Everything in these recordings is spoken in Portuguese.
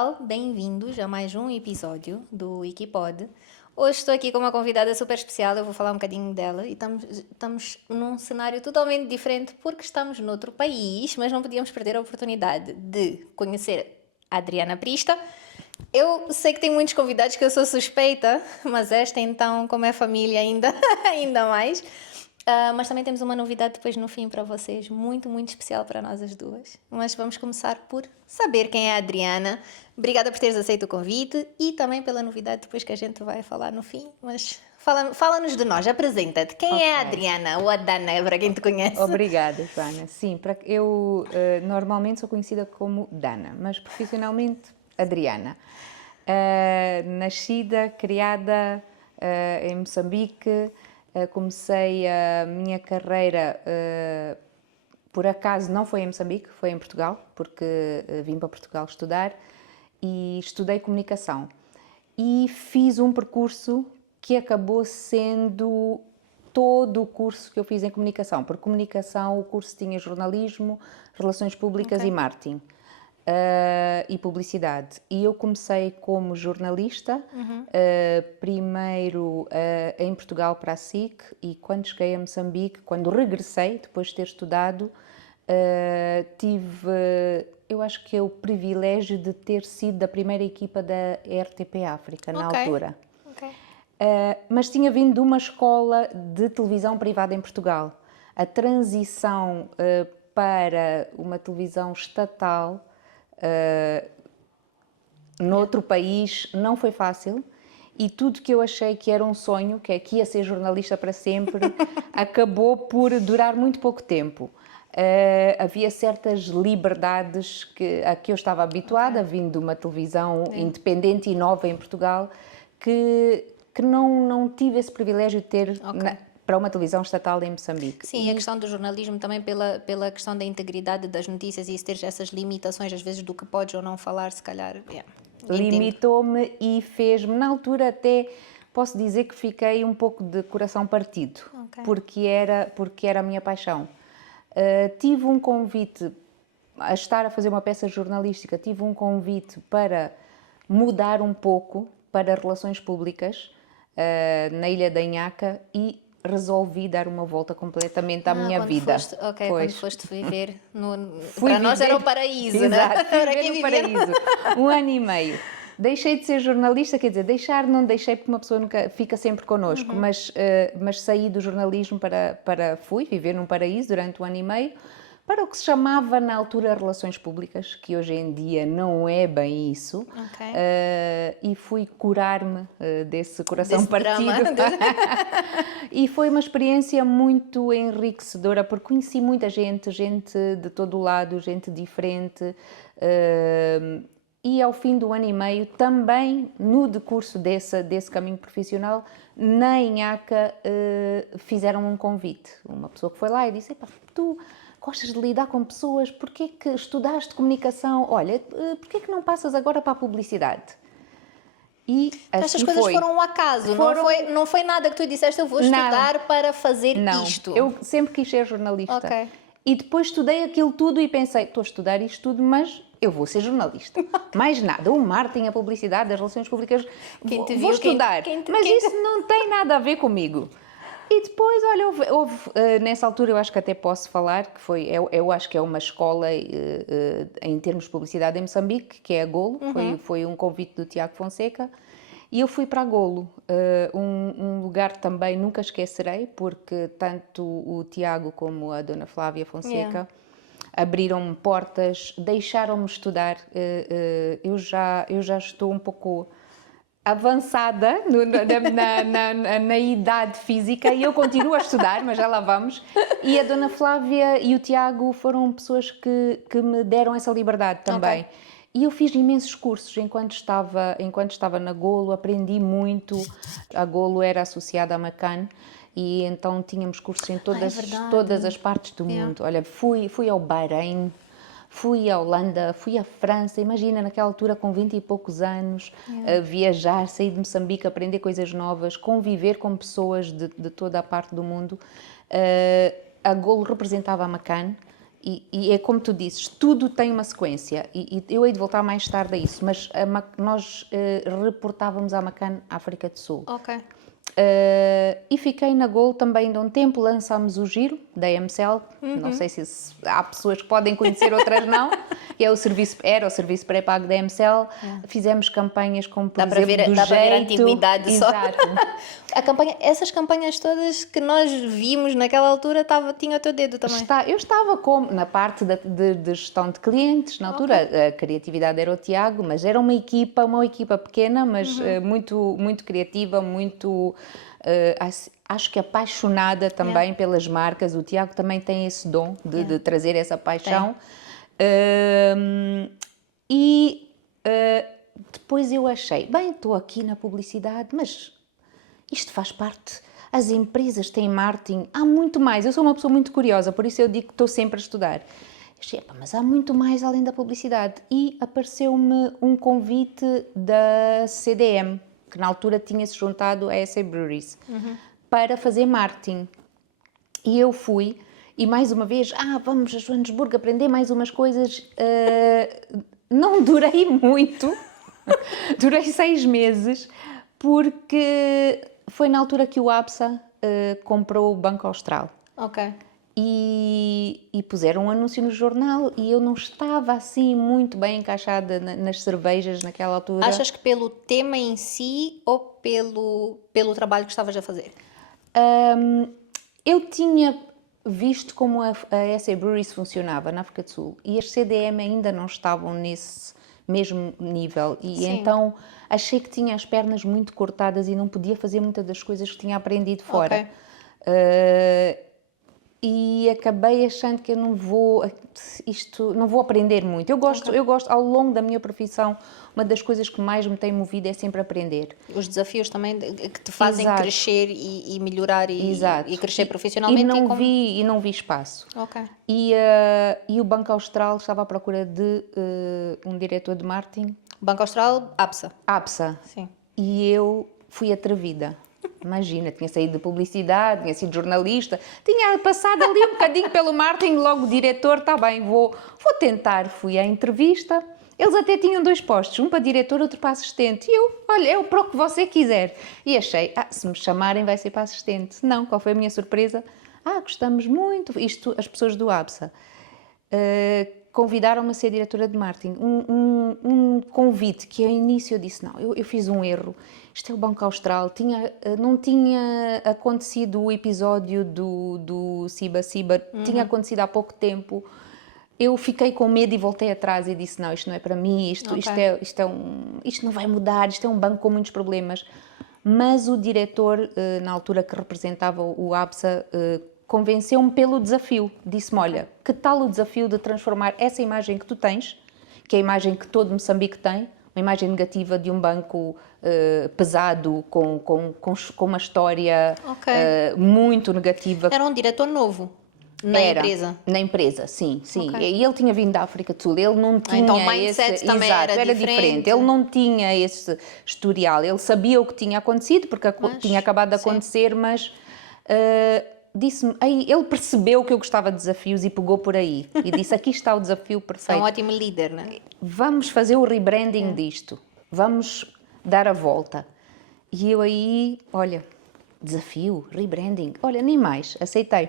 pessoal, bem-vindos a mais um episódio do Wikipod. Hoje estou aqui com uma convidada super especial, eu vou falar um bocadinho dela e estamos num cenário totalmente diferente porque estamos noutro país, mas não podíamos perder a oportunidade de conhecer a Adriana Prista. Eu sei que tem muitos convidados que eu sou suspeita, mas esta então, como é família ainda, ainda mais. Mas também temos uma novidade depois no fim para vocês, muito, muito especial para nós as duas. Mas vamos começar por saber quem é a Adriana. Obrigada por teres aceito o convite e também pela novidade depois que a gente vai falar no fim. Mas fala-nos de nós, apresenta-te. Quem é a Adriana ou a Dana, para quem te conhece? Obrigada, Joana. Sim, eu normalmente sou conhecida como Dana, mas profissionalmente Adriana. Nascida, criada em Moçambique. Comecei a minha carreira, por acaso não foi em Moçambique, foi em Portugal, porque vim para Portugal estudar e estudei comunicação. E fiz um percurso que acabou sendo todo o curso que eu fiz em comunicação. Por comunicação, o curso tinha jornalismo, relações públicas e marketing. E publicidade. E eu comecei como jornalista, primeiro em Portugal para a SIC, e quando cheguei a Moçambique, quando regressei, depois de ter estudado, tive, eu acho que é o privilégio de ter sido da primeira equipa da RTP África, na altura. Mas tinha vindo de uma escola de televisão privada em Portugal. A transição para uma televisão estatal noutro país não foi fácil, e tudo que eu achei que era um sonho, que é que ia ser jornalista para sempre, acabou por durar muito pouco tempo. Havia certas liberdades a que eu estava habituada, vindo de uma televisão independente e nova em Portugal, que não tive esse privilégio de ter para uma televisão estatal em Moçambique. Sim, e a questão do jornalismo também pela questão da integridade das notícias e ter essas limitações às vezes do que podes ou não falar, se calhar. Limitou-me e fez-me, na altura até posso dizer que fiquei um pouco de coração partido, porque era a minha paixão. Tive um convite a estar a fazer uma peça jornalística, tive um convite para mudar um pouco para relações públicas na Ilha da Inhaca e resolvi dar uma volta completamente à minha vida. Quando foste viver, para nós era o paraíso, exato, né? Para viver no paraíso. 1 ano e meio. Deixei de ser jornalista, quer dizer, não deixei porque uma pessoa nunca fica sempre connosco, mas saí do jornalismo fui viver num paraíso durante 1 ano e meio, para o que se chamava na altura relações públicas, que hoje em dia não é bem isso, e fui curar-me desse coração partido. E foi uma experiência muito enriquecedora, porque conheci muita gente de todo o lado, gente diferente, e ao fim do 1 ano e meio, também no decurso desse caminho profissional, na Inhaca fizeram um convite. Uma pessoa que foi lá e disse: tu gostas de lidar com pessoas, porquê que estudaste comunicação? Olha, porquê que não passas agora para a publicidade? E estas coisas foram um acaso, não foi nada que tu disseste, eu vou estudar para fazer isto. Eu sempre quis ser jornalista. E depois estudei aquilo tudo e pensei, estou a estudar isto tudo, mas eu vou ser jornalista. Mais nada, o marketing, a publicidade, as relações públicas, vou estudar. Mas isso não tem nada a ver comigo. E depois, olha, houve nessa altura, eu acho que até posso falar, que eu acho que é uma escola em termos de publicidade em Moçambique, que é a Golo, foi um convite do Tiago Fonseca, e eu fui para a Golo, um lugar também nunca esquecerei, porque tanto o Tiago como a Dona Flávia Fonseca abriram-me portas, deixaram-me estudar. Eu já estou um pouco avançada na idade física e eu continuo a estudar, mas já lá vamos. E a Dona Flávia e o Tiago foram pessoas que me deram essa liberdade também. E eu fiz imensos cursos enquanto estava na Golo, aprendi muito. A Golo era associada à Macan e então tínhamos cursos em todas as partes do mundo. Olha, fui ao Bahrein, fui à Holanda, fui à França, imagina naquela altura com 20 e poucos anos, viajar, sair de Moçambique, aprender coisas novas, conviver com pessoas de toda a parte do mundo. A Golo representava a Macan E é como tu dizes, tudo tem uma sequência. E eu hei de voltar mais tarde a isso, mas nós reportávamos a Macan, África do Sul. Ok. E fiquei na Gol também de um tempo, lançámos o Giro, da EMCL, não sei se há pessoas que podem conhecer, outras não, que é era o serviço pré-pago da EMCL, fizemos campanhas como, por exemplo, do dá Jeito. Para ver a antiguidade. Exato. Essas campanhas todas que nós vimos naquela altura, tinha o teu dedo também. Eu estava na parte de gestão de clientes, na altura, a criatividade era o Tiago, mas era uma equipa pequena, mas muito, muito criativa, muito... acho que apaixonada também pelas marcas. O Tiago também tem esse dom de trazer essa paixão. Depois eu achei, bem, estou aqui na publicidade, mas isto faz parte. As empresas têm marketing, há muito mais. Eu sou uma pessoa muito curiosa, por isso eu digo que estou sempre a estudar. Achei, mas há muito mais além da publicidade. E apareceu-me um convite da CDM, que na altura tinha-se juntado a SA Breweries, para fazer marketing. E eu fui, e mais uma vez, vamos a Joanesburgo aprender mais umas coisas. Não durei muito, durei 6 meses, porque foi na altura que o ABSA comprou o Banco Austral. Ok. E puseram um anúncio no jornal e eu não estava assim muito bem encaixada nas cervejas naquela altura. Achas que pelo tema em si ou pelo trabalho que estavas a fazer? Eu tinha visto como a SA Breweries funcionava na África do Sul e as CDM ainda não estavam nesse mesmo nível e então achei que tinha as pernas muito cortadas e não podia fazer muitas das coisas que tinha aprendido fora. E acabei achando que eu não vou aprender muito. Eu gosto, ao longo da minha profissão, uma das coisas que mais me tem movido é sempre aprender. Os desafios também que te fazem crescer e melhorar e crescer profissionalmente. E não vi espaço. E o Banco Austral estava à procura de um diretor de marketing. Banco Austral, ABSA. ABSA. Sim. E eu fui atrevida. Imagina, tinha saído de publicidade, tinha sido jornalista, tinha passado ali um bocadinho pelo marketing, logo diretor, está bem, vou tentar. Fui à entrevista, eles até tinham 2 postos, um para diretor, outro para assistente. E eu, olha, é para o que você quiser. E achei, se me chamarem vai ser para assistente. Não, qual foi a minha surpresa? Gostamos muito, isto, as pessoas do ABSA. Convidaram-me a ser diretora de marketing. Um convite que ao início eu disse, não, eu fiz um erro. Isto é o Banco Austral. Não tinha acontecido o episódio do Siba, tinha acontecido há pouco tempo. Eu fiquei com medo e voltei atrás e disse, não, isto não é para mim, isto não vai mudar, isto é um banco com muitos problemas. Mas o diretor, na altura que representava o ABSA, convenceu-me pelo desafio. Disse-me, olha, que tal o desafio de transformar essa imagem que tu tens, que é a imagem que todo Moçambique tem, uma imagem negativa de um banco pesado, com uma história muito negativa. Era um diretor novo empresa? Na empresa, sim. E ele tinha vindo da África do Sul, ele não tinha então o mindset também era diferente. Ele não tinha esse historial, ele sabia o que tinha acontecido, porque tinha acabado de acontecer, mas... disse-me, ele percebeu que eu gostava de desafios e pegou por aí e disse, aqui está o desafio perfeito. É um ótimo líder, não é? Vamos fazer o rebranding disto, vamos dar a volta. E eu aí, olha, desafio, rebranding, olha, nem mais, aceitei.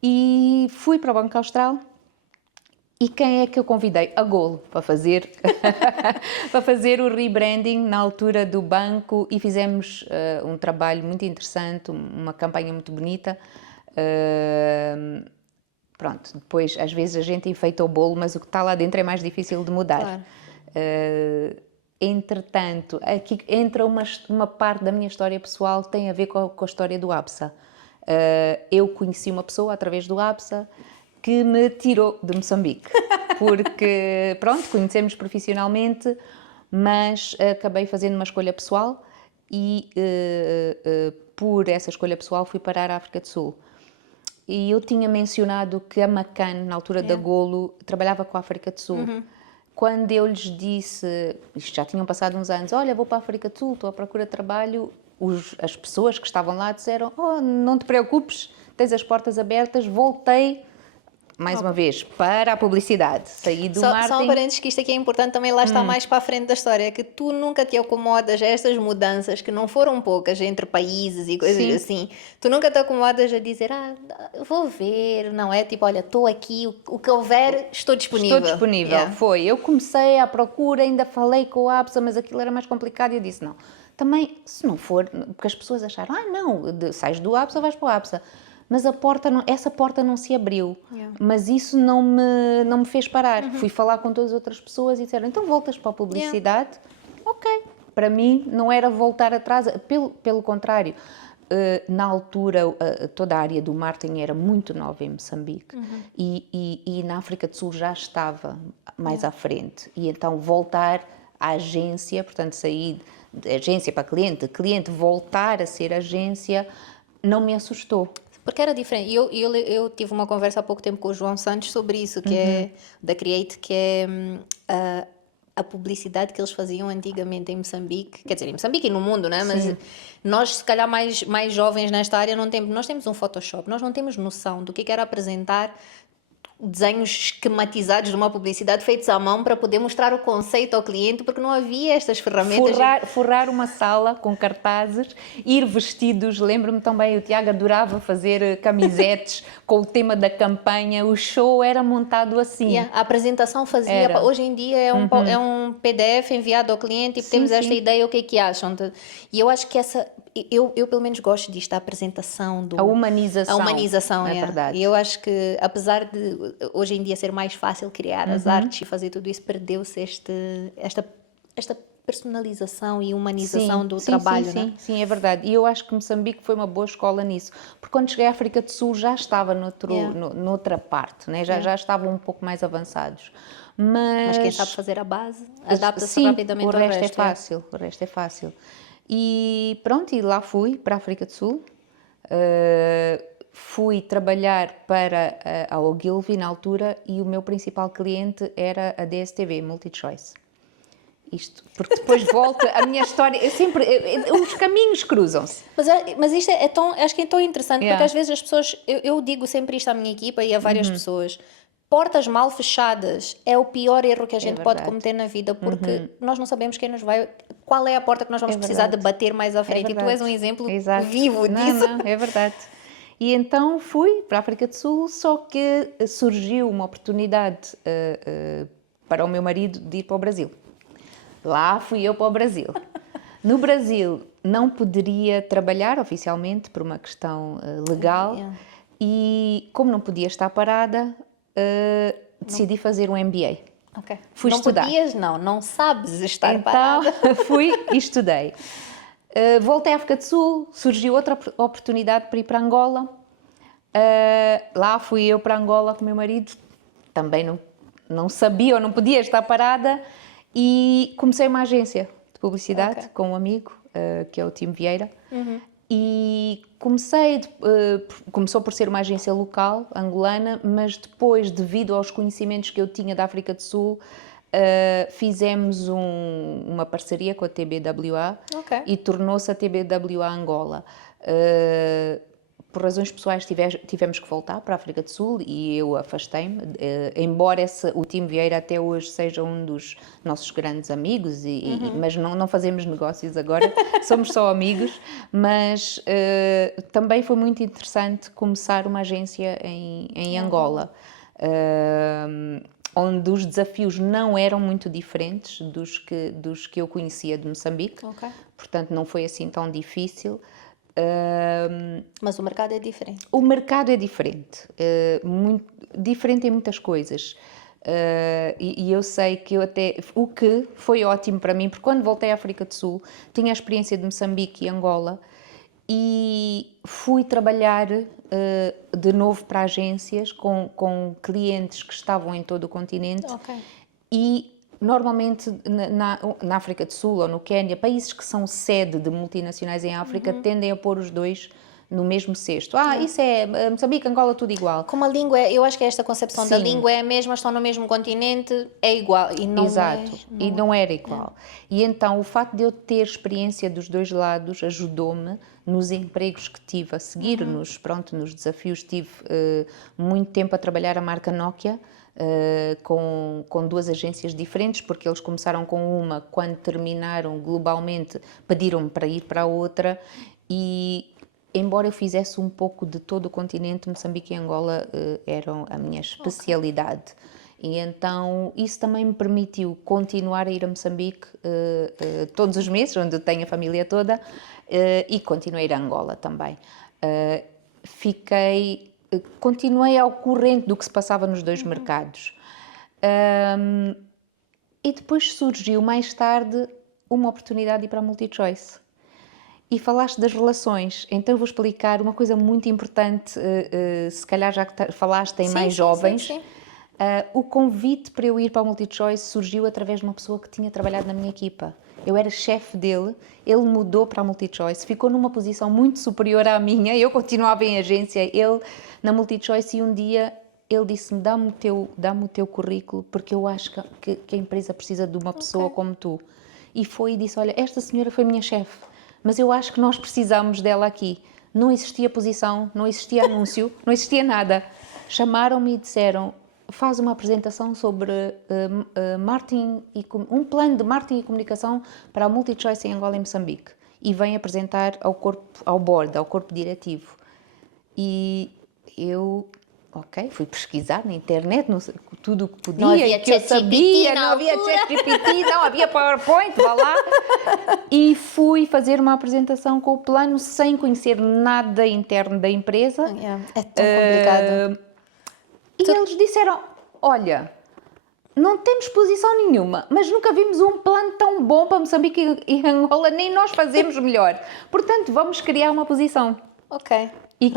E fui para o Banco Austral. E quem é que eu convidei? A Gol, para fazer o rebranding na altura do banco e fizemos um trabalho muito interessante, uma campanha muito bonita. Pronto, depois às vezes a gente enfeita o bolo, mas o que está lá dentro é mais difícil de mudar. Claro. Entretanto, aqui entra uma parte da minha história pessoal que tem a ver com a história do ABSA. Eu conheci uma pessoa através do ABSA que me tirou de Moçambique, porque, pronto, conhecemos profissionalmente, mas acabei fazendo uma escolha pessoal e por essa escolha pessoal fui parar à África do Sul. E eu tinha mencionado que a Macan, na altura da Golo, trabalhava com a África do Sul. Quando eu lhes disse, isto já tinham passado uns anos, olha, vou para a África do Sul, estou à procura de trabalho, as pessoas que estavam lá disseram, não te preocupes, tens as portas abertas, voltei mais uma vez, para a publicidade. Saí do marketing. Só um parênteses, que isto aqui é importante também, lá está mais para a frente da história, é que tu nunca te acomodas a estas mudanças, que não foram poucas entre países e coisas assim. Tu nunca te acomodas a dizer, vou ver, não é? Tipo, olha, estou aqui, o que houver, estou disponível. Estou disponível, foi. Eu comecei à procura, ainda falei com a APSA, mas aquilo era mais complicado e eu disse, não. Também, se não for, porque as pessoas acharam, não, sais do APSA, vais para o APSA. Mas essa porta não se abriu. Mas isso não me fez parar. Fui falar com todas as outras pessoas e disseram, então voltas para a publicidade? Ok. Para mim não era voltar atrás, pelo contrário. Na altura, toda a área do marketing era muito nova em Moçambique e na África do Sul já estava mais à frente. E então voltar à agência, portanto sair de agência para cliente voltar a ser agência, não me assustou. Porque era diferente. Eu tive uma conversa há pouco tempo com o João Santos sobre isso, que é da Create, que é a publicidade que eles faziam antigamente em Moçambique. Quer dizer, em Moçambique e no mundo, né? Mas nós, se calhar, mais jovens nesta área, nós temos um Photoshop, nós não temos noção do que era apresentar desenhos esquematizados de uma publicidade feitos à mão para poder mostrar o conceito ao cliente, porque não havia estas ferramentas. Forrar uma sala com cartazes, ir vestidos, lembro-me também, o Tiago adorava fazer camisetes com o tema da campanha, o show era montado assim. A apresentação fazia, hoje em dia é um PDF enviado ao cliente e temos esta ideia, o que é que acham? E eu acho que eu pelo menos gosto disto, da apresentação. A humanização. A humanização, é verdade. E eu acho que, apesar de hoje em dia ser mais fácil criar as artes e fazer tudo isso, perdeu-se esta personalização e humanização do trabalho, né? Sim, é verdade. E eu acho que Moçambique foi uma boa escola nisso. Porque quando cheguei à África do Sul já estava noutra parte, né? Já estavam um pouco mais avançados. Mas quem sabe fazer a base, adapta-se rapidamente ao resto. O resto é fácil. E pronto, e lá fui para a África do Sul. Fui trabalhar para a Ogilvy na altura e o meu principal cliente era a DSTV, MultiChoice. Isto, porque depois volta a minha história, os caminhos cruzam-se. Mas isto acho que é tão interessante, porque às vezes as pessoas, eu digo sempre isto à minha equipa e a várias pessoas, portas mal fechadas é o pior erro que a gente pode cometer na vida, porque nós não sabemos qual é a porta que nós vamos precisar de bater mais à frente, e tu és um exemplo vivo disso. Não, é verdade. E então fui para a África do Sul, só que surgiu uma oportunidade para o meu marido de ir para o Brasil. Lá fui eu para o Brasil. No Brasil não poderia trabalhar oficialmente por uma questão legal e como não podia estar parada, decidi fazer um MBA. Okay. Fui estudar. Não sabes estar parada. Então fui e estudei. Voltei à África do Sul, surgiu outra oportunidade para ir para Angola. Lá fui eu para Angola com o meu marido, também não sabia ou não podia estar parada, e comecei uma agência de publicidade com um amigo, que é o Tim Vieira, e começou por ser uma agência local, angolana, mas depois, devido aos conhecimentos que eu tinha da África do Sul, fizemos uma parceria com a TBWA e tornou-se a TBWA Angola. Por razões pessoais tivemos que voltar para a África do Sul e eu afastei-me, embora o Tim Vieira até hoje seja um dos nossos grandes amigos, mas não fazemos negócios agora, somos só amigos, mas também foi muito interessante começar uma agência em Angola, onde os desafios não eram muito diferentes dos que eu conhecia de Moçambique, portanto não foi assim tão difícil. Mas o mercado é diferente. O mercado é diferente, muito diferente em muitas coisas. E eu sei que o que foi ótimo para mim, porque quando voltei à África do Sul, tinha a experiência de Moçambique e Angola e fui trabalhar de novo para agências com clientes que estavam em todo o continente e normalmente na África do Sul ou no Quênia, países que são sede de multinacionais em África, tendem a pôr os dois no mesmo cesto. Isso é Moçambique, Angola, tudo igual. Como a língua, eu acho que esta concepção da Sim. língua é a mesma, estão no mesmo continente, é igual. E não Exato, e não era igual. E então o facto de eu ter experiência dos dois lados ajudou-me nos empregos que tive a seguir, nos desafios. Tive muito tempo a trabalhar a marca Nokia, com duas agências diferentes, porque eles começaram com uma, quando terminaram globalmente, pediram-me para ir para a outra, e embora eu fizesse um pouco de todo o continente, Moçambique e Angola eram a minha especialidade. E então isso também me permitiu continuar a ir a Moçambique todos os meses, onde eu tenho a família toda, e continuei a ir a Angola também. Continuei ao corrente do que se passava nos dois mercados. E depois surgiu, mais tarde, uma oportunidade de ir para a MultiChoice. E falaste das relações, então eu vou explicar uma coisa muito importante, se calhar já que falaste em mais jovens. Sim. O convite para eu ir para a MultiChoice surgiu através de uma pessoa que tinha trabalhado na minha equipa. Eu era chefe dele, ele mudou para a MultiChoice, ficou numa posição muito superior à minha, eu continuava em agência, ele na MultiChoice, e um dia ele disse-me, dá-me o teu currículo, porque eu acho que a empresa precisa de uma pessoa como tu. E foi e disse, olha, esta senhora foi minha chefe, mas eu acho que nós precisamos dela aqui. Não existia posição, não existia anúncio, não existia nada. Chamaram-me e disseram, faz uma apresentação sobre marketing um plano de marketing e comunicação para a MultiChoice em Angola e Moçambique, e vem apresentar ao board, ao corpo diretivo. E eu, fui pesquisar na internet, tudo o que podia, não havia que eu sabia, não havia ChatGPT, não havia PowerPoint, vá lá, e fui fazer uma apresentação com o plano sem conhecer nada interno da empresa. É tão complicado. E eles disseram, olha, não temos posição nenhuma, mas nunca vimos um plano tão bom para Moçambique e Angola, nem nós fazemos melhor. Portanto, vamos criar uma posição. Ok. E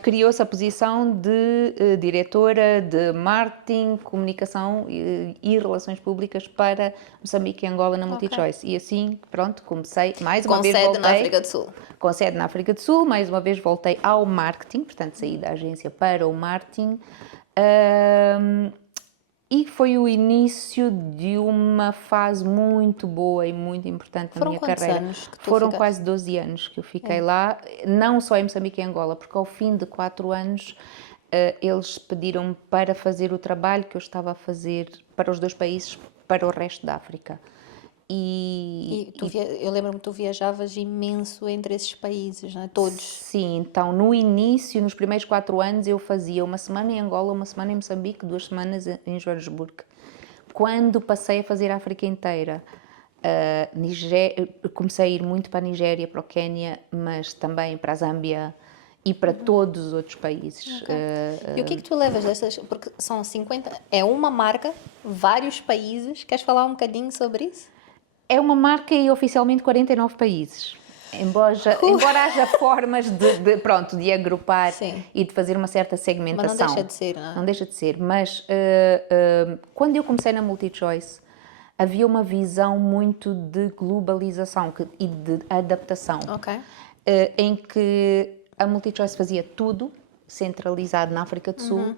criou-se a posição de diretora de marketing, comunicação e relações públicas para Moçambique e Angola na MultiChoice. E assim, comecei, mais uma vez voltei. Com sede na África do Sul. Com sede na África do Sul, mais uma vez voltei ao marketing, portanto saí da agência para o marketing. E foi o início de uma fase muito boa e muito importante na minha carreira. Anos que tu Foram ficaste? quase 12 anos que eu fiquei lá, não só em Moçambique e Angola, porque ao fim de 4 anos eles pediram-me para fazer o trabalho que eu estava a fazer para os dois países, para o resto da África. Eu lembro-me que tu viajavas imenso entre esses países, não é? Todos. Sim, então no início, nos primeiros 4 anos, eu fazia uma semana em Angola, uma semana em Moçambique, 2 semanas em Joanesburgo. Quando passei a fazer a África inteira, comecei a ir muito para a Nigéria, para o Quénia, mas também para a Zâmbia e para todos os outros países. E o que é que tu levas destas? Porque são 50, é uma marca, vários países. Queres falar um bocadinho sobre isso? É uma marca e oficialmente 49 países. Embora haja formas de agrupar. Sim. E de fazer uma certa segmentação. Mas não deixa de ser, não é? Não deixa de ser. Mas quando eu comecei na MultiChoice, havia uma visão muito de globalização e de adaptação. Ok. Em que a MultiChoice fazia tudo centralizado na África do Sul,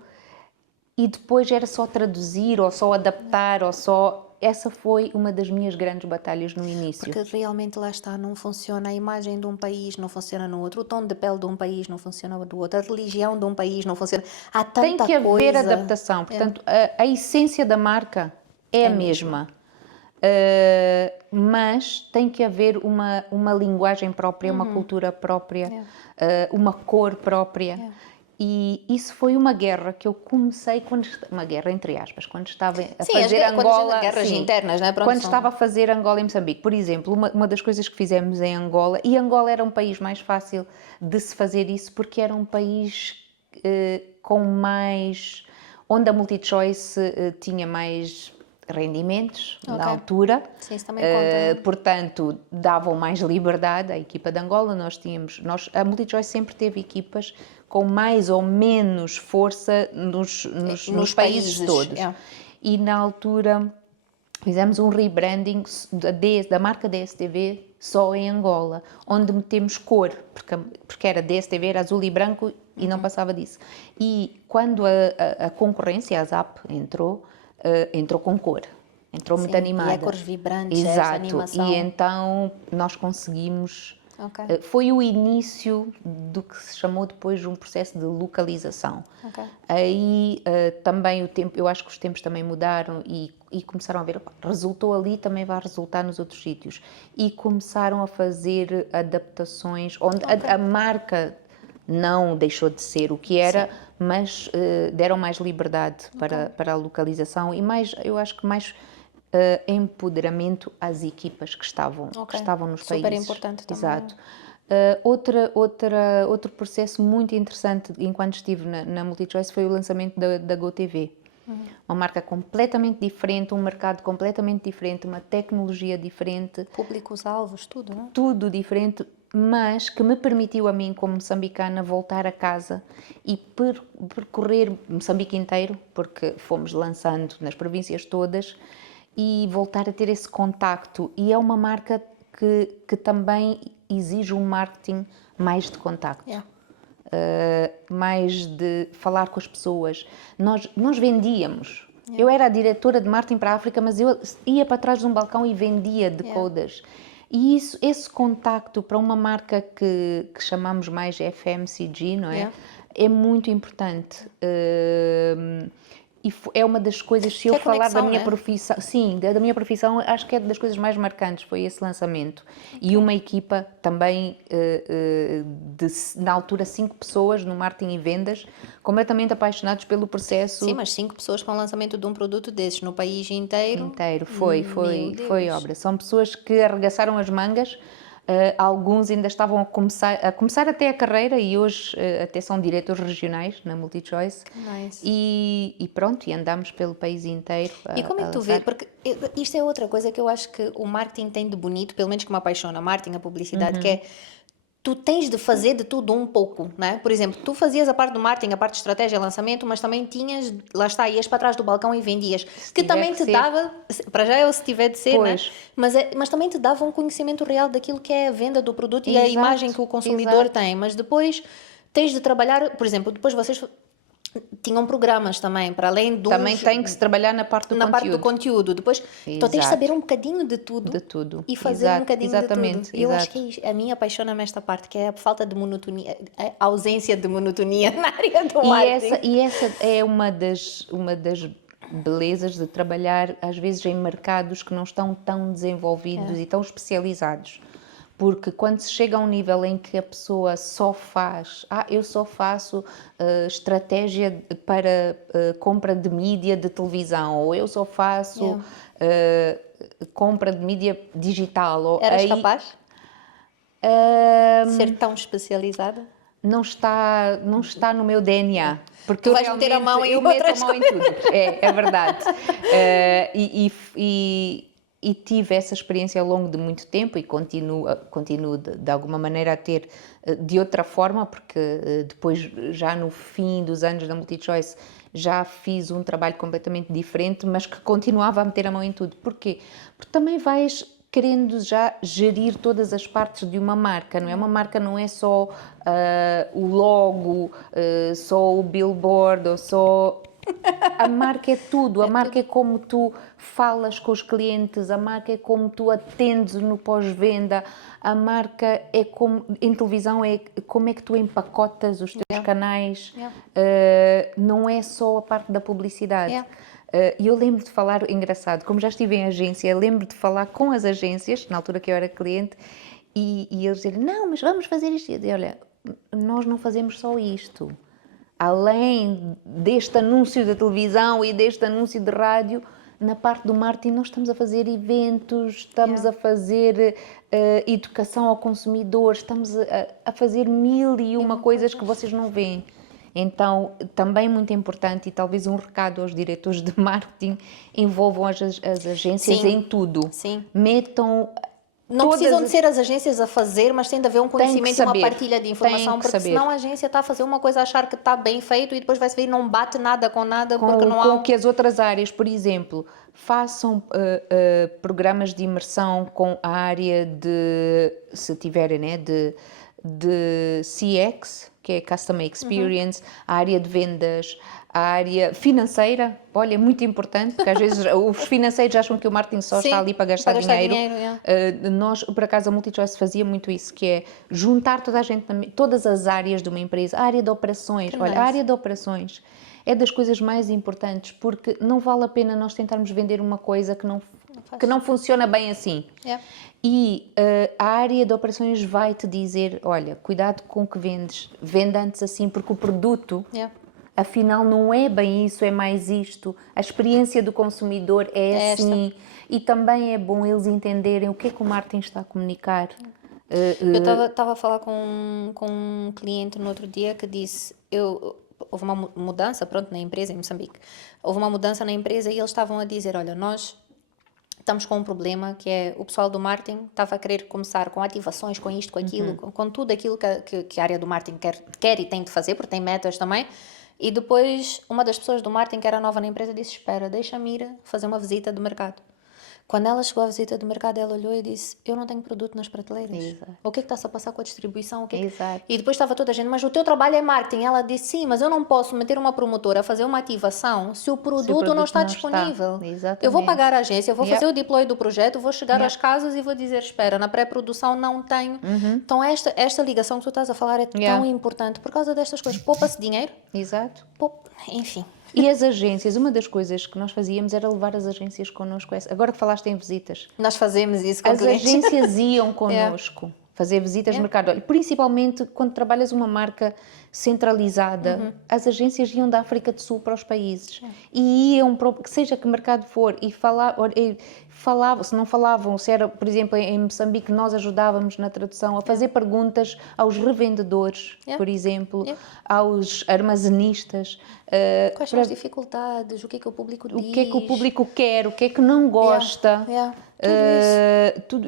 e depois era só traduzir ou só adaptar ou só... Essa foi uma das minhas grandes batalhas no início. Porque realmente lá está, não funciona a imagem de um país, não funciona no outro, o tom de pele de um país não funciona do outro, a religião de um país não funciona. Há tanta coisa. Tem que haver adaptação, portanto, a essência da marca é a mesma. Mas tem que haver uma linguagem própria, uma cultura própria, uma cor própria. E isso foi uma guerra que eu comecei uma guerra entre aspas, quando estava a fazer Angola, guerras internas, né? Quando estava a fazer Angola e Moçambique, por exemplo, uma das coisas que fizemos em Angola, e Angola era um país mais fácil de se fazer isso porque era um país com mais, onde a MultiChoice tinha mais rendimentos na altura. Sim, isso também conta. Portanto, davam mais liberdade à equipa de Angola. A MultiChoice sempre teve equipas com mais ou menos força nos países todos. E na altura Fizemos um rebranding da marca DSTV só em Angola, onde metemos cor, porque era DSTV, era azul e branco e não passava disso. E quando a concorrência, a ZAP, entrou com cor. Entrou muito animada. E é cores vibrantes, exato. essa animação. E então nós conseguimos... Okay. Foi o início do que se chamou depois um processo de localização. Okay. Aí também o tempo, eu acho que os tempos também mudaram e começaram a ver, resultou ali, também vai resultar nos outros sítios. E começaram a fazer adaptações, onde a marca não deixou de ser o que era, sim, mas deram mais liberdade para a localização e mais, eu acho que mais... empoderamento às equipas que estavam nos países. Super importante também. Exato. Outro processo muito interessante enquanto estive na MultiChoice foi o lançamento da GoTV. Uma marca completamente diferente, um mercado completamente diferente, uma tecnologia diferente. Públicos-alvos, tudo, não é? Tudo diferente, mas que me permitiu a mim, como moçambicana, voltar a casa e percorrer Moçambique inteiro, porque fomos lançando nas províncias todas, e voltar a ter esse contacto. E é uma marca que também exige um marketing mais de contacto. Yeah. Mais de falar com as pessoas. Nós vendíamos. Yeah. Eu era a diretora de marketing para a África, mas eu ia para trás de um balcão e vendia decoders. Yeah. E esse contacto para uma marca que chamamos mais FMCG, não é? Yeah. É muito importante. E é uma das coisas, se eu falar da minha profissão, sim, da minha profissão, acho que é das coisas mais marcantes, foi esse lançamento. E uma equipa também, na altura, 5 pessoas no marketing e vendas, completamente apaixonados pelo processo. Sim, mas 5 pessoas para o lançamento de um produto desses no país inteiro. Inteiro, foi obra. São pessoas que arregaçaram as mangas. Alguns ainda estavam a começar até a carreira e hoje até são diretores regionais na MultiChoice. Nice. E pronto, e andamos pelo país inteiro. E como é que tu vês? Porque isto é outra coisa que eu acho que o marketing tem de bonito, pelo menos que me apaixona, marketing, a publicidade, que é tu tens de fazer de tudo um pouco, né? Por exemplo, tu fazias a parte do marketing, a parte de estratégia, lançamento, mas também tinhas, lá está, ias para trás do balcão e vendias, que também te dava, para já eu se tiver de ser, né? Mas também te dava um conhecimento real daquilo que é a venda do produto e a imagem que o consumidor tem, mas depois tens de trabalhar, por exemplo, depois vocês tinham programas também, para além do... Também tem que se trabalhar na parte do conteúdo. Depois, tu tens de saber um bocadinho de tudo. De tudo. E fazer um bocadinho de tudo. E eu acho que a mim apaixona-me esta parte, que é a falta de monotonia, a ausência de monotonia na área do marketing. E essa é uma das belezas de trabalhar, às vezes, em mercados que não estão tão desenvolvidos e tão especializados. Porque quando se chega a um nível em que a pessoa só faz, eu só faço estratégia para compra de mídia de televisão, ou eu só faço compra de mídia digital. Eras capaz de ser tão especializada? Não está no meu DNA. Porque tu vais meter a mão em outras coisas. Em tudo. É verdade. E tive essa experiência ao longo de muito tempo e continuo de alguma maneira a ter de outra forma, porque depois, já no fim dos anos da MultiChoice, já fiz um trabalho completamente diferente, mas que continuava a meter a mão em tudo. Porquê? Porque também vais querendo já gerir todas as partes de uma marca, não é? Uma marca não é só o logo, só o billboard, ou só... A marca é tudo, a marca é como tu falas com os clientes, a marca é como tu atendes no pós-venda, a marca é como, em televisão, é como é que tu empacotas os teus canais, não é só a parte da publicidade. E eu lembro de falar, engraçado, como já estive em agência, lembro de falar com as agências, na altura que eu era cliente, e eles diziam, não, mas vamos fazer isto. E eu dizia, olha, nós não fazemos só isto. Além deste anúncio da televisão e deste anúncio de rádio, na parte do marketing nós estamos a fazer eventos, estamos a fazer educação ao consumidor, estamos a fazer 1001 coisas que vocês não veem. Então, também muito importante, e talvez um recado aos diretores de marketing, envolvam as agências em tudo. Sim. Metam Não precisam de ser as agências a fazer, mas tem de haver um conhecimento e uma partilha de informação, porque senão a agência está a fazer uma coisa, achar que está bem feito e depois vai-se ver e não bate nada com nada, porque não há... Com que as outras áreas, por exemplo, façam programas de imersão com a área de, se tiverem, né, de CX, que é Customer Experience, a área de vendas, a área financeira, olha, é muito importante, porque às vezes os financeiros acham que o marketing só está ali para gastar dinheiro. Nós, por acaso, a MultiChoice fazia muito isso, que é juntar toda a gente, todas as áreas de uma empresa, a área de operações, olha, a área de operações é das coisas mais importantes, porque não vale a pena nós tentarmos vender uma coisa que não funciona bem assim. E a área de operações vai te dizer, olha, cuidado com o que vendes, venda antes assim, porque o produto, afinal, não é bem isso, é mais isto. A experiência do consumidor é assim. E também é bom eles entenderem o que é que o marketing está a comunicar. Eu estava a falar com um cliente no outro dia que disse, houve uma mudança, pronto, na empresa em Moçambique. Houve uma mudança na empresa e eles estavam a dizer, olha, nós estamos com um problema que é o pessoal do marketing estava a querer começar com ativações, com isto, com aquilo, com tudo aquilo que a área do marketing quer e tem de fazer, porque tem metas também. E depois uma das pessoas do marketing que era nova na empresa disse, espera, deixa-me ir fazer uma visita de mercado. Quando ela chegou à visita do mercado, ela olhou e disse, eu não tenho produto nas prateleiras. Exato. O que é que está-se a passar com a distribuição? Exato. E depois estava toda a gente, mas o teu trabalho é marketing. Ela disse, sim, mas eu não posso meter uma promotora a fazer uma ativação se o produto não está disponível. Eu vou pagar a agência, eu vou fazer o deploy do projeto, vou chegar às casas e vou dizer, espera, na pré-produção não tenho. Então esta ligação que tu estás a falar é tão importante por causa destas coisas. Poupa-se dinheiro. Exato. Enfim. E as agências, uma das coisas que nós fazíamos era levar as agências connosco. Agora que falaste em visitas. Nós fazemos isso com as agências iam connosco fazer visitas de mercado. Olha, principalmente quando trabalhas uma marca centralizada, as agências iam da África do Sul para os países. E iam, seja que mercado for, e falavam, se não falavam, se era, por exemplo, em Moçambique, nós ajudávamos na tradução a fazer perguntas aos revendedores, por exemplo, aos armazenistas. Quais são as dificuldades? O que é que o público diz? O que é que o público quer? O que é que não gosta?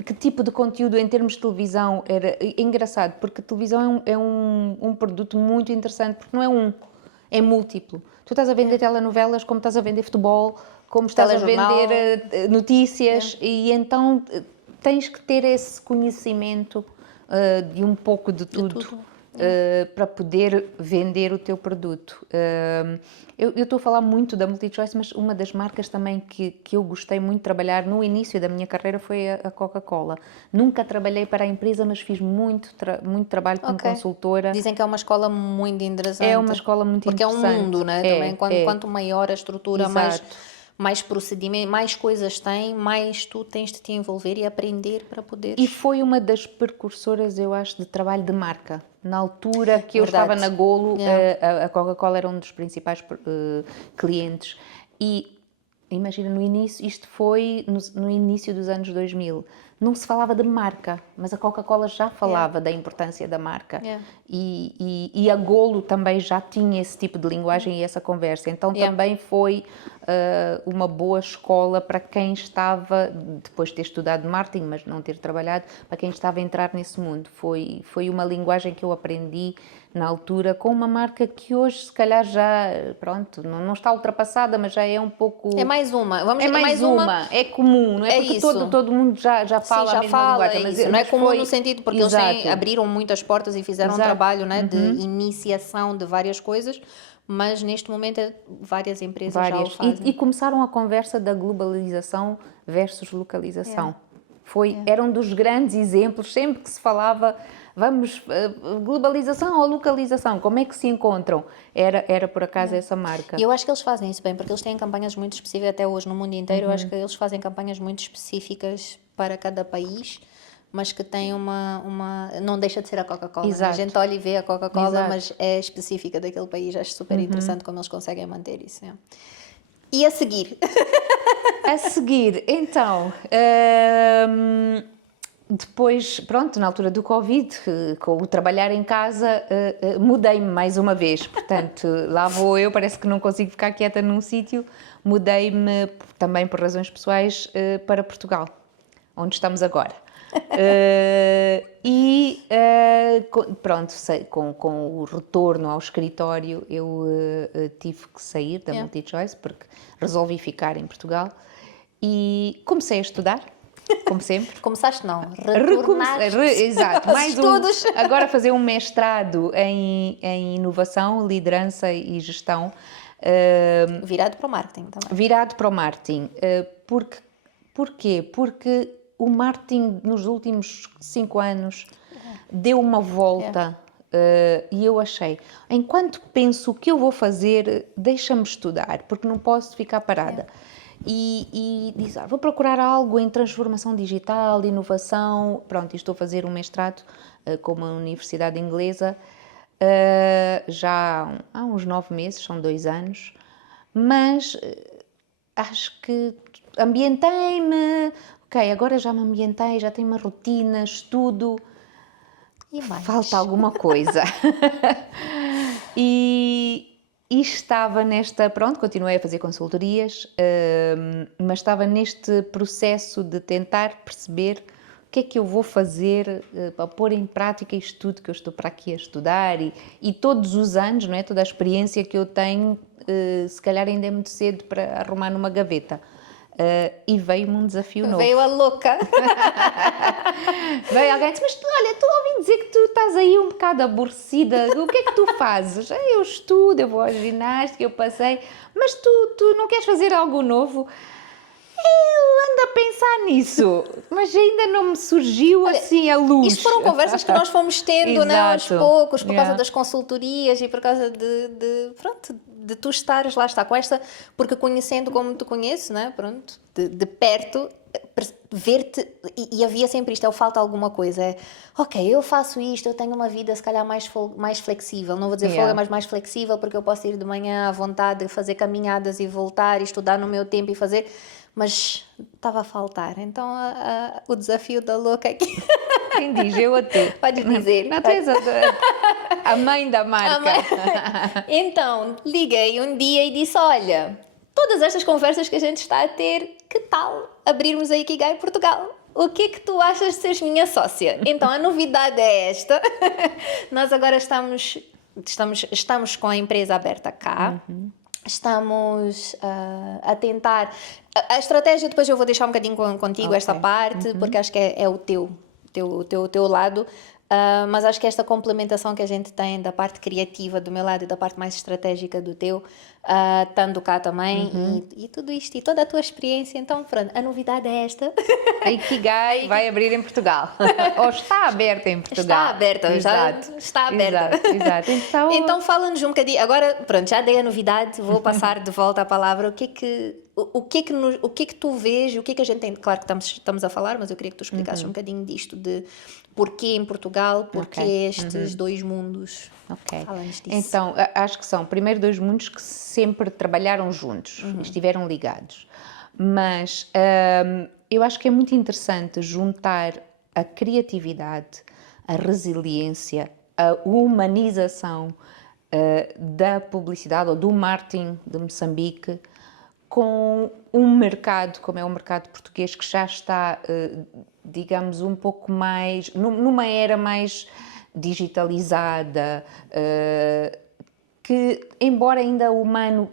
Que tipo de conteúdo em termos de televisão era engraçado, porque a televisão é um produto muito interessante, porque não é é múltiplo. Tu estás a vender telenovelas como estás a vender futebol, como estás a vender notícias, e então tens que ter esse conhecimento de um pouco de tudo. Para poder vender o teu produto. Eu estou a falar muito da MultiChoice, mas uma das marcas também que eu gostei muito de trabalhar no início da minha carreira foi a Coca-Cola. Nunca trabalhei para a empresa, mas fiz muito trabalho como consultora. Dizem que é uma escola muito interessante. É uma escola muito interessante. Porque é um mundo, né? Também, quanto maior a estrutura, mais procedimento, mais coisas tem, mais tu tens de te envolver e aprender para poder... E foi uma das precursoras, eu acho, de trabalho de marca. Na altura que eu estava na Golo, a Coca-Cola era um dos principais clientes. E imagina, no início, isto foi no início dos anos 2000, não se falava de marca, mas a Coca-Cola já falava da importância da marca. E a Golo também já tinha esse tipo de linguagem e essa conversa. Então também foi uma boa escola para quem estava, depois de ter estudado marketing, mas não ter trabalhado, para quem estava a entrar nesse mundo. Foi uma linguagem que eu aprendi na altura com uma marca que hoje se calhar já, pronto, não está ultrapassada, mas já é um pouco... É mais uma. É comum, não é? Porque isso. Todo mundo já fala a mesma linguagem. Mas não é comum no sentido, porque eles abriram muitas portas e fizeram um trabalho, né, de iniciação de várias coisas, mas neste momento várias empresas já o fazem. E começaram a conversa da globalização versus localização. Era um dos grandes exemplos, sempre que se falava, vamos, globalização ou localização, como é que se encontram? Era por acaso essa marca. E eu acho que eles fazem isso bem, porque eles têm campanhas muito específicas, até hoje no mundo inteiro, eu acho que eles fazem campanhas muito específicas para cada país, mas que tem não deixa de ser a Coca-Cola. Né? A gente olha e vê a Coca-Cola, mas é específica daquele país. Acho super interessante como eles conseguem manter isso. Né? E a seguir? A seguir, então, depois, pronto, na altura do Covid, com o trabalhar em casa, mudei-me mais uma vez. Portanto, lá vou eu, parece que não consigo ficar quieta num sítio. Mudei-me também por razões pessoais para Portugal, onde estamos agora. Pronto, com o retorno ao escritório, eu tive que sair da MultiChoice, porque resolvi ficar em Portugal e comecei a estudar, como sempre. Começaste não, retornaste. Exato, mais estudos. Agora fazer um mestrado em inovação, liderança e gestão. Virado para o marketing também. Virado para o marketing. Porquê? Porque o marketing nos últimos 5 anos deu uma volta e eu achei, enquanto penso o que eu vou fazer, deixa-me estudar, porque não posso ficar parada. E disse, vou procurar algo em transformação digital, inovação. Pronto, estou a fazer um mestrado com uma universidade inglesa já há uns 9 meses, são 2 anos, mas acho que ambientei-me, ok, agora já me ambientei, já tenho uma rotina, estudo, e mais? Falta alguma coisa. E estava pronto, continuei a fazer consultorias, mas estava neste processo de tentar perceber o que é que eu vou fazer para pôr em prática isto tudo que eu estou para aqui a estudar e todos os anos, não é? Toda a experiência que eu tenho, se calhar ainda é muito cedo para arrumar numa gaveta. E veio-me um desafio novo. Veio a louca. Veio alguém e disse, mas olha, estou a ouvir dizer que tu estás aí um bocado aborrecida, o que é que tu fazes? Eu estudo, eu vou ao ginástica, eu passei, mas tu não queres fazer algo novo? Eu ando a pensar nisso, mas ainda não me surgiu assim a luz. Isto foram conversas que nós fomos tendo, né, aos poucos, por causa das consultorias e por causa de tu estares lá, está com esta, porque conhecendo como te conheço, né, pronto, de perto, ver-te, e havia sempre isto, falta alguma coisa, ok, eu faço isto, eu tenho uma vida se calhar mais flexível, não vou dizer folga, mas mais flexível, porque eu posso ir de manhã à vontade, fazer caminhadas e voltar, e estudar no meu tempo e fazer... Mas estava a faltar, então o desafio da louca aqui. Quem diz? Eu a tu. Podes dizer. Não, tu és a mãe da marca. Então, liguei um dia e disse, olha, todas estas conversas que a gente está a ter, que tal abrirmos a Ikigai Portugal? O que é que tu achas de seres minha sócia? Então, a novidade é esta. Nós agora estamos com a empresa aberta cá. Estamos a tentar... A estratégia, depois eu vou deixar um bocadinho contigo, esta parte, porque acho que é o teu lado. Mas acho que esta complementação que a gente tem da parte criativa do meu lado e da parte mais estratégica do teu, estando cá também, e tudo isto, e toda a tua experiência. Então, pronto, a novidade é esta. A Ikigai vai abrir em Portugal. Ou está aberta em Portugal. Está aberta, exato. Está aberta. Exato. Então fala-nos um bocadinho. Agora, pronto, já dei a novidade, vou passar de volta a palavra. O que é que tu vês, o que é que a gente tem? Claro que estamos a falar, mas eu queria que tu explicasses um bocadinho disto de porquê em Portugal, porquê estes dois mundos. Fala-nos disso. Então, acho que são primeiro 2 mundos que sempre trabalharam juntos, estiveram ligados. Mas eu acho que é muito interessante juntar a criatividade, a resiliência, a humanização da publicidade ou do marketing de Moçambique com um mercado, como é o mercado português, que já está, digamos, um pouco mais, numa era mais digitalizada, que, embora ainda humano,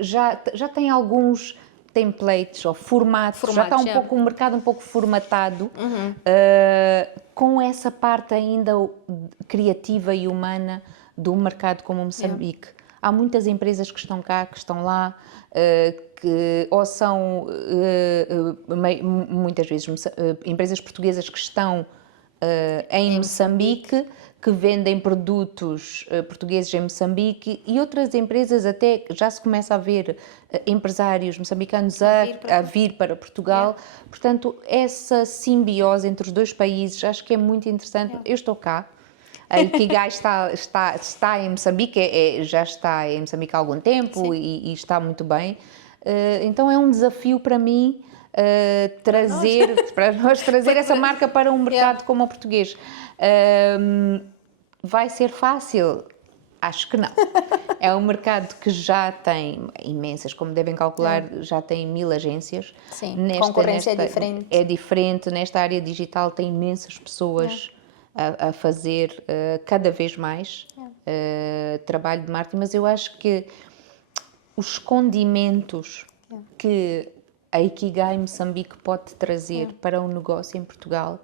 já tem alguns templates ou formatos, já está um mercado um pouco formatado, com essa parte ainda criativa e humana do mercado como Moçambique. Há muitas empresas que estão cá, que estão lá, que ou são, muitas vezes, empresas portuguesas que estão em Moçambique, que vendem produtos portugueses em Moçambique, e outras empresas até já se começa a ver empresários moçambicanos a vir para Portugal. Portanto, essa simbiose entre os 2 países acho que é muito interessante. Eu estou cá. A Ikigai está em Moçambique, já está em Moçambique há algum tempo e está muito bem. Então é um desafio para mim para nós trazer essa marca para um mercado como o português. Vai ser fácil? Acho que não. É um mercado que já tem imensas, como devem calcular, já tem 1000 agências. Sim, concorrência é diferente. É diferente, nesta área digital tem imensas pessoas a fazer cada vez mais trabalho de marketing, mas eu acho que os condimentos que a Ikigai Moçambique pode trazer para um negócio em Portugal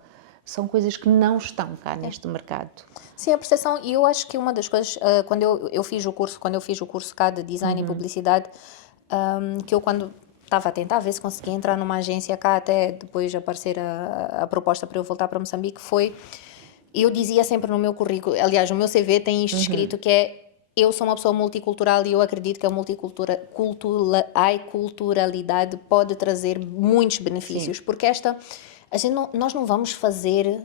são coisas que não estão cá neste mercado. Sim, a percepção, e eu acho que uma das coisas, quando eu fiz o curso cá de design e publicidade, que eu quando estava a tentar ver se conseguia entrar numa agência cá até depois aparecer a proposta para eu voltar para Moçambique, eu dizia sempre no meu currículo, aliás, no meu CV tem isto escrito, que é: eu sou uma pessoa multicultural e eu acredito que a culturalidade pode trazer muitos benefícios. Sim. Porque nós não vamos fazer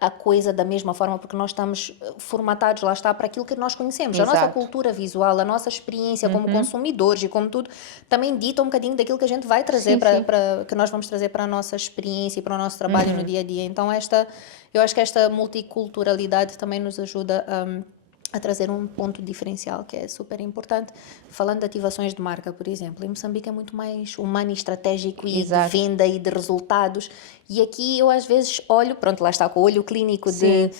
a coisa da mesma forma, porque nós estamos formatados, lá está, para aquilo que nós conhecemos. Exato. A nossa cultura visual, a nossa experiência como consumidores e como tudo, também dita um bocadinho daquilo que a gente vai trazer, que nós vamos trazer para a nossa experiência e para o nosso trabalho no dia a dia. Então eu acho que esta multiculturalidade também nos ajuda a trazer um ponto diferencial que é super importante. Falando de ativações de marca, por exemplo, em Moçambique é muito mais humano e estratégico e de venda e de resultados, e aqui eu às vezes olho, pronto, lá está, com o olho clínico de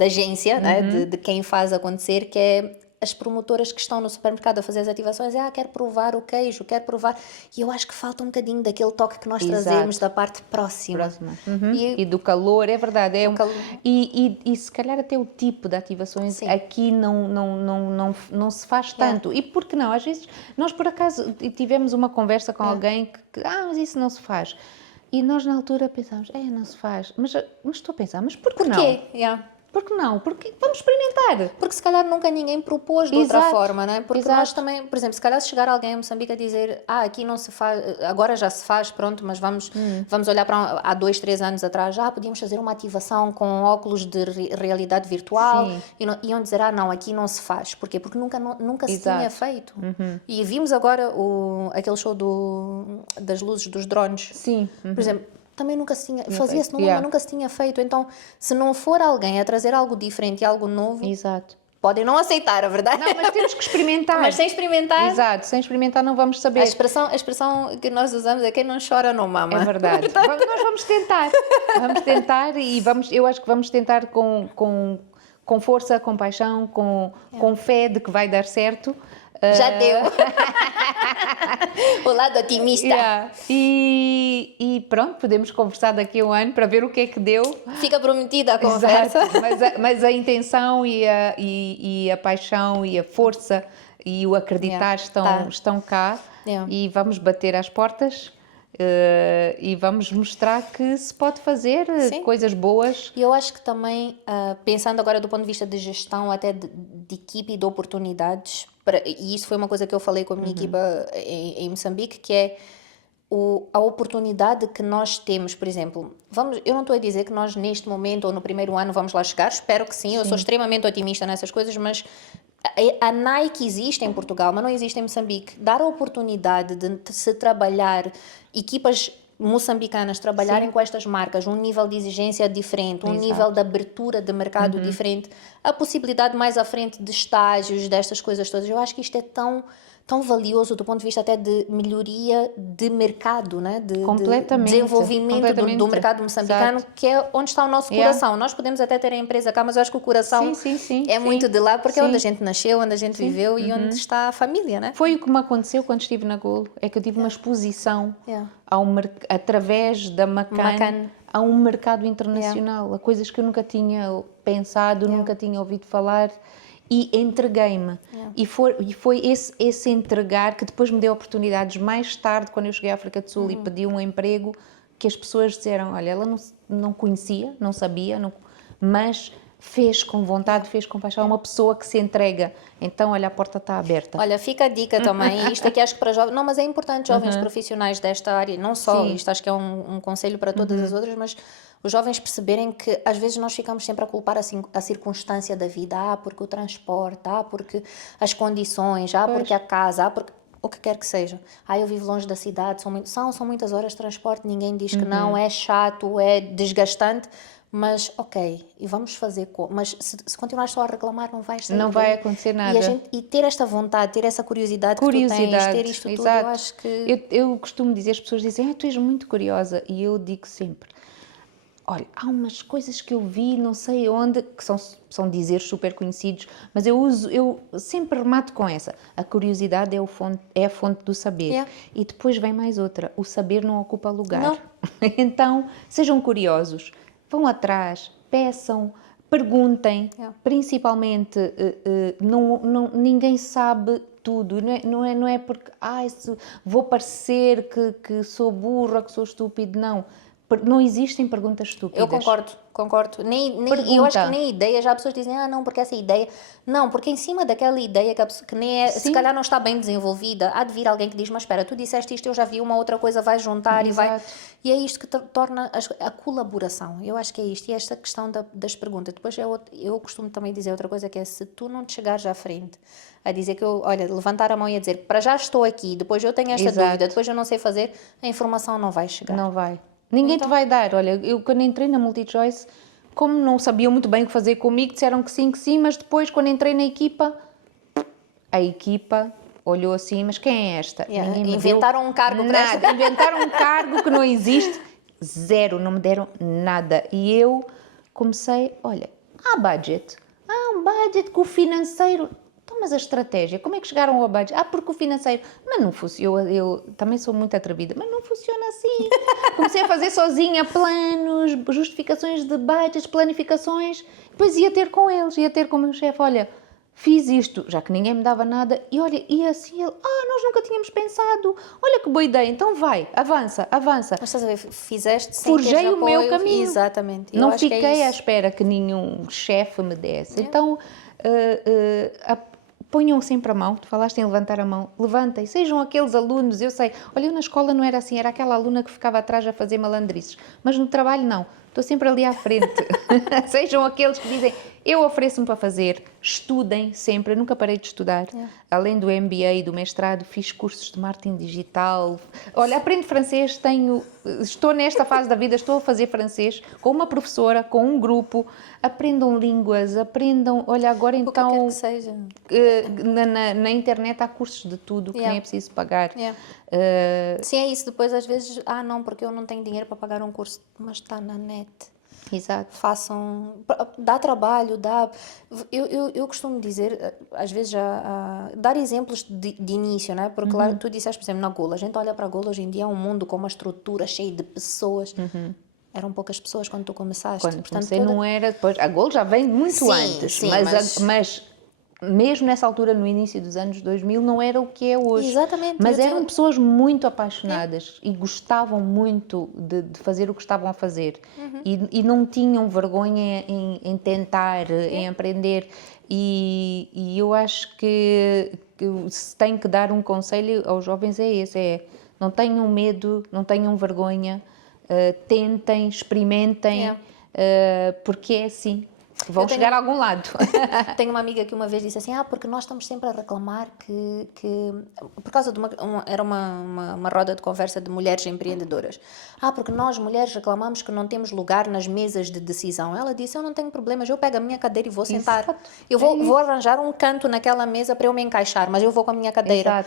agência, né? de quem faz acontecer, que é as promotoras que estão no supermercado a fazer as ativações, quero provar o queijo, quero provar, e eu acho que falta um bocadinho daquele toque que nós trazemos da parte próxima. E do calor, é verdade. E se calhar até o tipo de ativações aqui não se faz tanto. E por que não? Às vezes, nós por acaso tivemos uma conversa com alguém que mas isso não se faz. E nós na altura pensámos, não se faz. Mas estou a pensar, mas por que não? Por que não? Porque vamos experimentar. Porque se calhar nunca ninguém propôs de outra forma, não é? Porque nós também, por exemplo, se calhar se chegar alguém em Moçambique a dizer aqui não se faz, agora já se faz, pronto, mas vamos olhar para há 2, 3 anos atrás, podíamos fazer uma ativação com óculos de realidade virtual. E iam dizer, não, aqui não se faz. Porquê? Porque nunca se tinha feito. E vimos agora aquele show das luzes dos drones. Sim. Por exemplo, também nunca se tinha, fazia-se no mundo, mas nunca se tinha feito. Então, se não for alguém a trazer algo diferente e algo novo, podem não aceitar, a verdade. Não, mas temos que experimentar. Mas sem experimentar... Exato, sem experimentar não vamos saber. A expressão que nós usamos é: quem não chora não mama. É verdade. Nós vamos tentar. Vamos tentar e eu acho que vamos tentar com força, com paixão, com fé de que vai dar certo. Já deu. O lado otimista. E pronto, podemos conversar daqui a um ano para ver o que é que deu. Fica prometida a conversa. Mas a intenção e a paixão e a força e o acreditar estão cá. E vamos bater às portas. E vamos mostrar que se pode fazer coisas boas. E eu acho que também, pensando agora do ponto de vista de gestão, até de equipe e de oportunidades, e isso foi uma coisa que eu falei com a minha equipa em Moçambique, que é a oportunidade que nós temos, por exemplo, eu não estou a dizer que nós neste momento ou no primeiro ano vamos lá chegar, espero que sim. Eu sou extremamente otimista nessas coisas, mas a Nike existe em Portugal, mas não existe em Moçambique. Dar a oportunidade de se trabalhar, equipas moçambicanas trabalharem com estas marcas, um nível de exigência diferente, um nível de abertura de mercado diferente, a possibilidade mais à frente de estágios, destas coisas todas. Eu acho que isto é tão valioso do ponto de vista até de melhoria de mercado, né? de desenvolvimento do mercado moçambicano, que é onde está o nosso coração. Nós podemos até ter a empresa cá, mas eu acho que o coração é muito de lá, porque é onde a gente nasceu, onde a gente viveu e onde está a família, né? Foi o que me aconteceu quando estive na Golo, é que eu tive uma exposição através da Macan a um mercado internacional, a coisas que eu nunca tinha pensado, nunca tinha ouvido falar. E entreguei-me. E foi esse entregar que depois me deu oportunidades mais tarde, quando eu cheguei à África do Sul e pedi um emprego, que as pessoas disseram, olha, ela não conhecia, não sabia, mas fez com vontade, fez com paixão, uma pessoa que se entrega. Então, olha, a porta está aberta. Olha, fica a dica também, isto aqui acho que para jovens, não, mas é importante jovens profissionais desta área, não só, isto acho que é um conselho para todas as outras, mas os jovens perceberem que às vezes nós ficamos sempre a culpar a circunstância da vida, porque o transporte, porque as condições, porque a casa, porque o que quer que seja. Eu vivo longe da cidade, são muitas horas de transporte, ninguém diz que não, é chato, é desgastante, mas ok, e vamos fazer mas se continuar só a reclamar não vais sair não vai acontecer nada. E ter esta vontade, ter essa curiosidade que tu tens, ter isto tudo, eu acho que... Eu costumo dizer, as pessoas dizem, tu és muito curiosa, e eu digo sempre, olha, há umas coisas que eu vi, não sei onde, que são dizeres super conhecidos, mas eu sempre remato com essa. A curiosidade é a fonte do saber. E depois vem mais outra, o saber não ocupa lugar. Não. Então, sejam curiosos, vão atrás, peçam, perguntem, principalmente, ninguém sabe tudo, não é porque vou parecer que sou burra, que sou estúpido, não existem perguntas estúpidas. Eu concordo. Eu acho que nem ideia, já pessoas dizem, não, porque essa ideia... Não, porque em cima daquela ideia que nem é, se calhar não está bem desenvolvida, há de vir alguém que diz, mas espera, tu disseste isto, eu já vi uma outra coisa, vai juntar. E é isto que torna a colaboração. Eu acho que é isto. E esta questão das perguntas. Depois eu costumo também dizer outra coisa, que é, se tu não te chegares à frente a dizer que levantar a mão e a dizer, para já estou aqui, depois eu tenho esta dúvida, depois eu não sei fazer, a informação não vai chegar. Não vai. Ninguém te vai dar. Olha, eu quando entrei na MultiChoice, como não sabiam muito bem o que fazer comigo, disseram que sim, mas depois quando entrei na equipa, a equipa olhou assim, mas quem é esta? Inventaram um cargo para esta. Inventaram um cargo que não existe. Zero, não me deram nada. E eu comecei, olha, há budget. Há um budget com o financeiro... Mas a estratégia, como é que chegaram ao budget? Porque o financeiro, mas não funciona, eu também sou muito atrevida, mas não funciona assim. Comecei a fazer sozinha planos, justificações de budgets, planificações, depois ia ter com eles, ia ter com o meu chefe, olha, fiz isto, já que ninguém me dava nada, e olha, e assim ele, nós nunca tínhamos pensado, olha que boa ideia, então vai, avança. Mas estás a ver, fizeste sem forjei o meu caminho. Exatamente. Não fiquei à espera que nenhum chefe me desse. Então, ponham sempre a mão, tu falaste em levantar a mão, levantem, sejam aqueles alunos, eu sei, olha, eu na escola não era assim, era aquela aluna que ficava atrás a fazer malandrices, mas no trabalho não, estou sempre ali à frente. Sejam aqueles que dizem, eu ofereço-me para fazer, estudem sempre, eu nunca parei de estudar. Além do MBA e do mestrado, fiz cursos de marketing digital. Olha, aprendo francês, estou nesta fase da vida, estou a fazer francês com uma professora, com um grupo. Aprendam línguas, olha, agora então... O que quer que seja. Na internet há cursos de tudo, que nem é preciso pagar. Sim, é isso. Depois às vezes, não, porque eu não tenho dinheiro para pagar um curso, mas está na net. Exato. Façam, dá trabalho, dá... Eu costumo dizer, às vezes, dar exemplos de início, né? Porque lá, tu disseste, por exemplo, na Golo, a gente olha para a Golo hoje em dia, é um mundo com uma estrutura cheia de pessoas. Eram poucas pessoas quando tu começaste. Portanto, comecei não era... Depois, a Golo já vem muito antes, mas mesmo nessa altura, no início dos anos 2000, não era o que é hoje. Exatamente. Mas eram pessoas muito apaixonadas e gostavam muito de fazer o que estavam a fazer. E não tinham vergonha em tentar, em aprender. E eu acho que se tem que dar um conselho aos jovens é esse, não tenham medo, não tenham vergonha, tentem, experimentem, porque é assim. Vão chegar a algum lado. Tenho uma amiga que uma vez disse assim, porque nós estamos sempre a reclamar que por causa de era uma roda de conversa de mulheres empreendedoras. Porque nós mulheres reclamamos que não temos lugar nas mesas de decisão. Ela disse, eu não tenho problemas, eu pego a minha cadeira e vou sentar. Exato. Eu vou arranjar um canto naquela mesa para eu me encaixar, mas eu vou com a minha cadeira.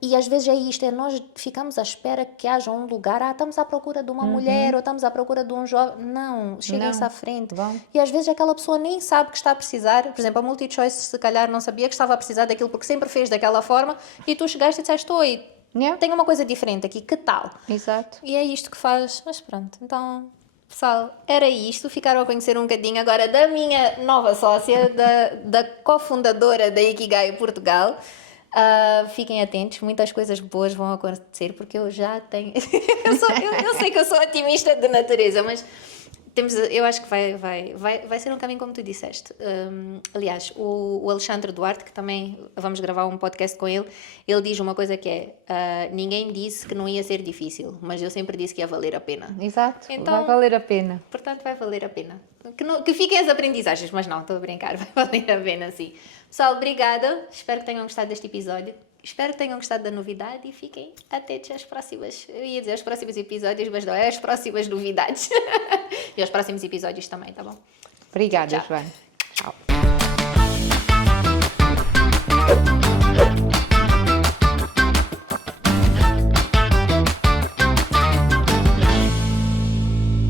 E às vezes é isto, nós ficamos à espera que haja um lugar, estamos à procura de uma mulher, ou estamos à procura de um jovem. Não, cheguem-se à frente. E às vezes aquela pessoa nem sabe que está a precisar. Por exemplo, a MultiChoice se calhar não sabia que estava a precisar daquilo porque sempre fez daquela forma e tu chegaste e disseste, oi, tenho uma coisa diferente aqui, que tal? Exato. E é isto que faz. Mas pronto, então, pessoal, era isto. Ficaram a conhecer um bocadinho agora da minha nova sócia, da cofundadora da Ikigai Portugal. Fiquem atentos, muitas coisas boas vão acontecer porque eu já tenho... eu sei que eu sou otimista de natureza, mas... eu acho que vai ser um caminho como tu disseste. Aliás, o Alexandre Duarte, que também vamos gravar um podcast com ele, ele diz uma coisa que é, ninguém disse que não ia ser difícil, mas eu sempre disse que ia valer a pena. Exato, então, vai valer a pena. Portanto, vai valer a pena. Que fiquem as aprendizagens, mas não, estou a brincar, vai valer a pena sim. Pessoal, obrigada, espero que tenham gostado deste episódio Espero que tenham gostado da novidade e fiquem atentos às próximas. Eu ia dizer aos próximos episódios, mas não, é as próximas novidades. E aos próximos episódios também, tá bom? Obrigada, Tchau. Joana. Tchau.